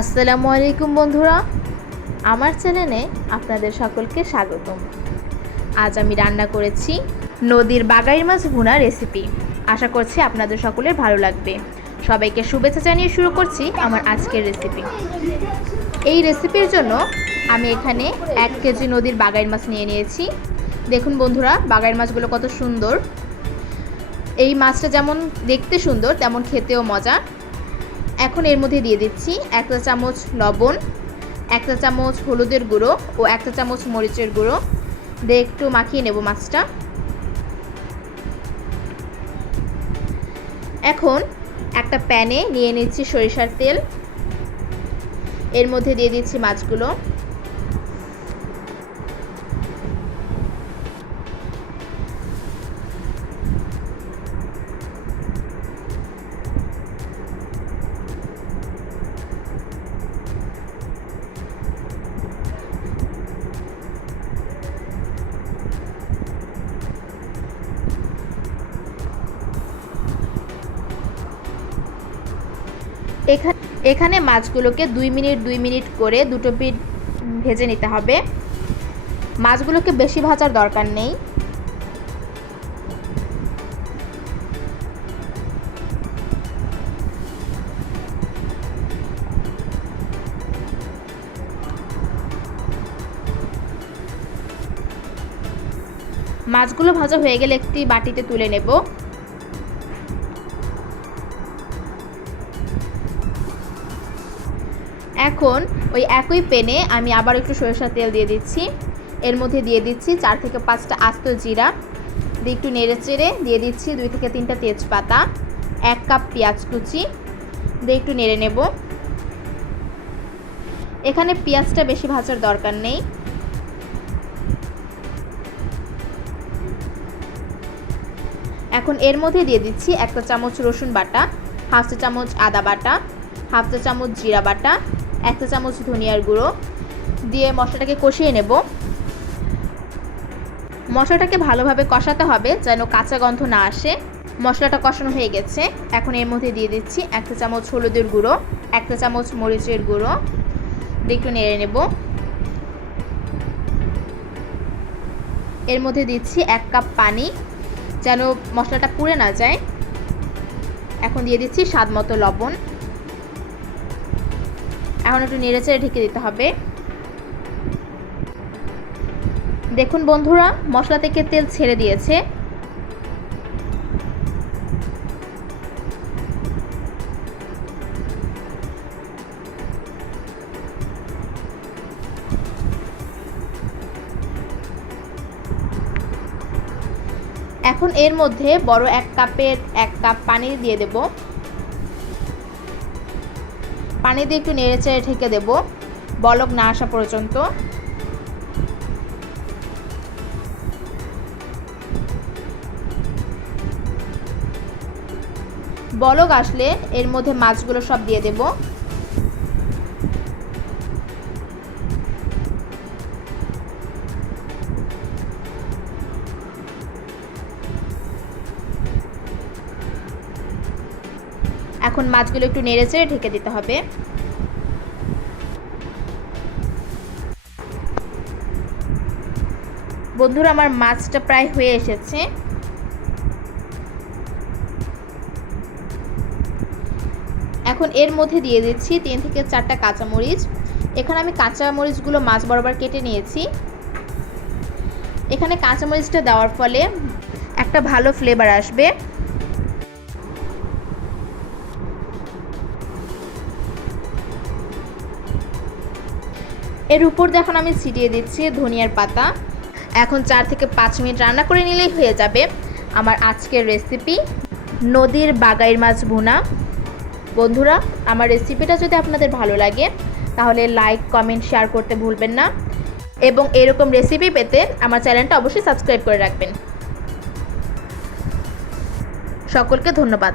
আসসালামু আলাইকুম বন্ধুরা। আমার চ্যানেলে আপনাদের সকলকে স্বাগতম। আজ আমি রান্না করেছি নদীর বাগাইর মাছ ভুনা রেসিপি। আশা করছি আপনাদের সকলের ভালো লাগবে। সবাইকে শুভেচ্ছা জানিয়ে শুরু করছি আমার আজকের রেসিপি। এই রেসিপির জন্য আমি এখানে এক কেজি নদীর বাগাইর মাছ নিয়ে নিয়েছি। দেখুন বন্ধুরা, বাগাইর মাছগুলো কত সুন্দর। এই মাছটা যেমন দেখতে সুন্দর, তেমন খেতেও মজা। এখন এর মধ্যে দিয়ে দিচ্ছি একটা চামচ লবণ একটা চামচ হলুদের গুঁড়ো ও একটা চামচ মরিচের গুঁড়ো। দিয়ে একটু মাখিয়ে নেব মাছটা। এখন একটা প্যানে নিয়ে নিচ্ছি সরিষার তেল। এর মধ্যে দিয়ে দিচ্ছি মাছগুলো। এখানে মাছগুলোকে দুই মিনিট দুই মিনিট করে দুটো পিঠ ভেজে নিতে হবে। মাছগুলোকে বেশি ভাজার দরকার নেই। মাছগুলো ভাজা হয়ে গেলে একটি বাটিতে তুলে নেব। এখন ওই একই পেনে আমি আবার একটু সরিষার তেল দিয়ে দিচ্ছি। এর মধ্যে দিয়ে দিচ্ছি চার থেকে পাঁচটা আস্ত জিরা। দিয়ে একটু নেড়ে চেড়ে দিয়ে দিচ্ছি দুই থেকে তিনটা তেজপাতা, এক কাপ পেঁয়াজ কুচি। দিয়ে একটু নেড়ে নেব। এখানে পেঁয়াজটা বেশি ভাজার দরকার নেই। এখন এর মধ্যে দিয়ে দিচ্ছি একটা চামচ রসুন বাটা, হাফ চা চামচ আদা বাটা, হাফ চা চামচ জিরা বাটা একটা চামচ ধনিয়ার গুঁড়ো। দিয়ে মশলাটাকে কষিয়ে নেব। মশলাটাকে ভালোভাবে কষাতে হবে যেন কাঁচা গন্ধ না আসে। মশলাটা কষানো হয়ে গেছে। এখন এর মধ্যে দিয়ে দিচ্ছি একটা চামচ হলুদের গুঁড়ো একটা চামচ মরিচের গুঁড়ো। দিয়ে নেড়ে নেব। এর মধ্যে দিচ্ছি এক কাপ পানি যেন মশলাটা পুড়ে না যায়। এখন দিয়ে দিচ্ছি স্বাদ মতো লবণ। এখন একটু নেড়ে চেড়ে ঢেকে দিতে হবে। দেখুন বন্ধুরা, মশলা থেকে তেল ছেড়ে দিয়েছে। এখন এর মধ্যে বড় এক কাপের, এক কাপ পানি দিয়ে দেব। পানি দিয়ে একটু নেড়ে চেড়ে ঢেকে দেবো। বলক না আসা পর্যন্ত। বলক আসলে এর মধ্যে মাছগুলো সব দিয়ে দেব। এখন মাছগুলো একটু নেড়ে চেড়ে ঢেকে দিতে হবে। বন্ধুরা, আমার মাছটা প্রায় হয়ে এসেছে। এখন এর মধ্যে দিয়ে দিচ্ছি তিন থেকে চারটা কাঁচামরিচ। এখানে আমি কাঁচামরিচগুলো মাছ বরাবর কেটে নিয়েছি। এখানে কাঁচামরিচটা দেওয়ার ফলে একটা ভালো ফ্লেভার আসবে। এর উপর দেখুন আমি ছিটিয়ে দিচ্ছি ধনিয়ার পাতা। এখন চার থেকে পাঁচ মিনিট রান্না করে নিলেই হয়ে যাবে। আমার আজকের রেসিপি নদীর বাগাইর মাছ ভুনা। বন্ধুরা, আমার রেসিপিটা যদি আপনাদের ভালো লাগে, তাহলে লাইক কমেন্ট শেয়ার করতে ভুলবেন না। এবং এরকম রেসিপি পেতে আমার চ্যানেলটা অবশ্যই সাবস্ক্রাইব করে রাখবেন। সকলকে ধন্যবাদ।